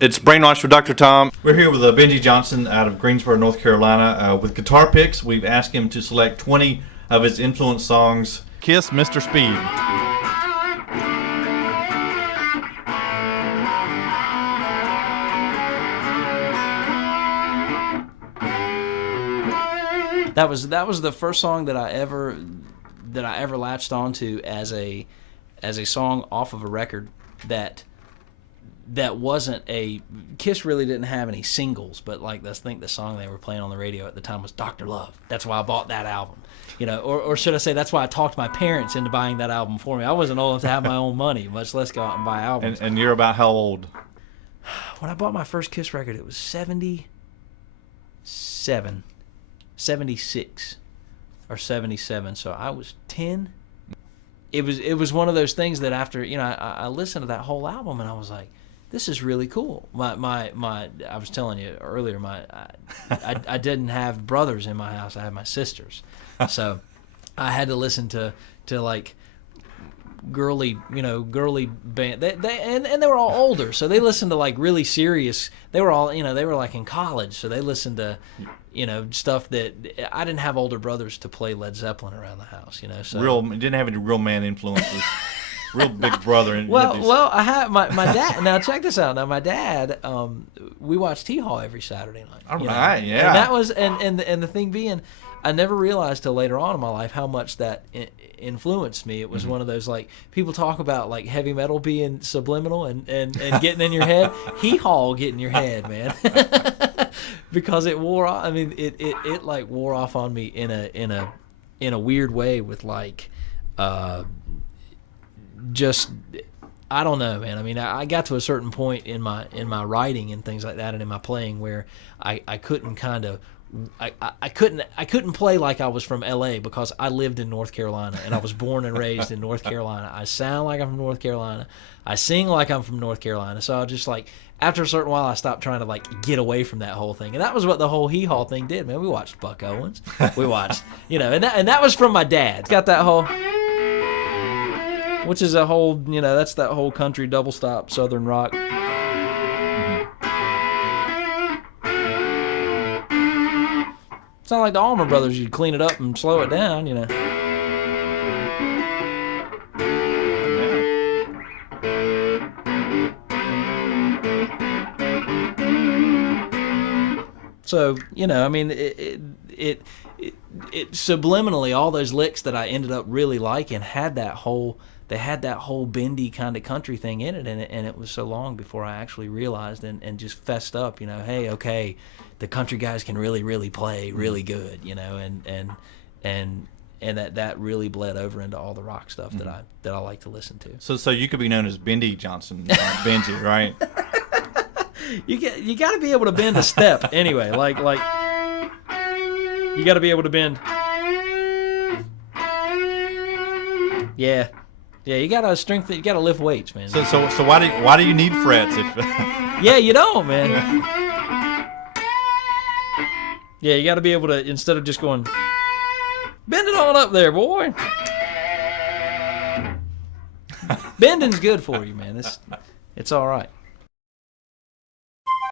It's Brainwash with Dr. Tom. We're here with Benjy Johnson out of Greensboro, North Carolina. With guitar picks, we've asked him to select 20 of his influence songs. KISS, Mr. Speed. That was the first song that I ever latched onto as a song off of a record that wasn't a KISS really didn't have any singles, but like I think the song they were playing on the radio at the time was Dr. Love. That's why I bought that album, or should I say that's why I talked my parents into buying that album for me. I wasn't old enough to have my own money, much less go out and buy albums. And you're about how old? When I bought my first KISS record, it was 76 or 77, so I was 10. It was one of those things that after I listened to that whole album and I was like, this is really cool. My I was telling you earlier, I didn't have brothers in my house. I had my sisters, so I had to listen to like girly band. They were all older, so they listened to like really serious. They were all they were like in college, so they listened to stuff that I didn't have older brothers to play Led Zeppelin around the house. So didn't have any real man influences. Real big brother. Well, I have my dad. Now check this out. Now my dad, we watched T-Hall every Saturday night. All right, yeah. And that was and the thing being, I never realized till later on in my life how much that influenced me. It was one of those, like, people talk about like heavy metal being subliminal and getting in your head. Hee-Haw get in your head, man. Because it wore off. I mean, it like wore off on me in a weird way with like just, I don't know, man. I mean, I got to a certain point in my writing and things like that, and in my playing, where I couldn't kind of I couldn't play like I was from LA, because I lived in North Carolina and I was born and raised in North Carolina. I sound like I'm from North Carolina. I sing like I'm from North Carolina. So I just, like, after a certain while, I stopped trying to like get away from that whole thing. And that was what the whole Hee-Haw thing did, man. We watched Buck Owens. We watched, and that was from my dad. It's got that whole, which is a whole, that's that whole country double stop Southern rock. It's not like the Allman Brothers. You'd clean it up and slow it down, So, I mean, it subliminally, all those licks that I ended up really liking had that whole bendy kind of country thing in it, and it was so long before I actually realized and just fessed up, hey, okay, the country guys can really, really play really good, and that really bled over into all the rock stuff that I like to listen to. So you could be known as Benjy Johnson, Benjy, right? You got to be able to bend a step anyway. Like you got to be able to bend. Yeah, you got to strengthen. You got to lift weights, man. So why do you need frets? Yeah, you don't, man. Yeah, you got to be able to, instead of just going, bend it on up there, boy. Bending's good for you, man. It's all right.